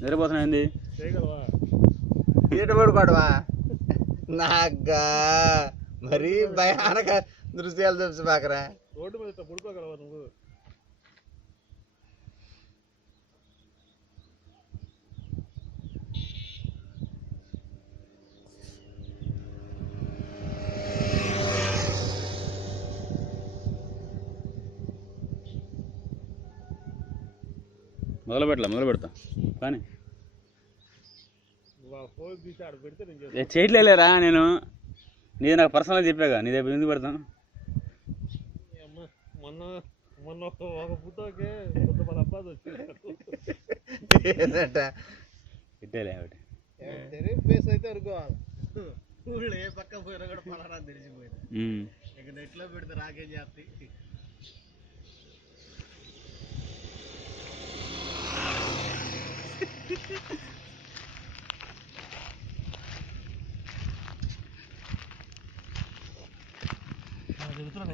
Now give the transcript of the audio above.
నిద్రపోతున్నాయింది ఈట పడుకోవడమా నాగా మరీ భయానక దృశ్యాలు చూపించబాకరా. రోడ్డు మీద పడుకోగలవా నువ్వు? మొదలు పెడతా కానీ ఫోన్ తీసి ఆడ పెడితే నేను చేయట్లేరా. నేను నీది నాకు పర్సనల్గా చెప్పాగా, నీ దగ్గర ఎందుకు పెడతాను? మొన్న మొన్న ఒక ఫోటోకే కొంతమంది అబ్బాయి వచ్చింది ఇట్టేలే ఒకటి ఫేస్ అయితే అనుకోవాలి. ఊళ్ళో ఏ పక్క పోయినా కూడా పలరా తెలిసిపోయింది. ఇక నెట్లో పెడితే రాకేం చేస్తాయి. చెబుతున్నా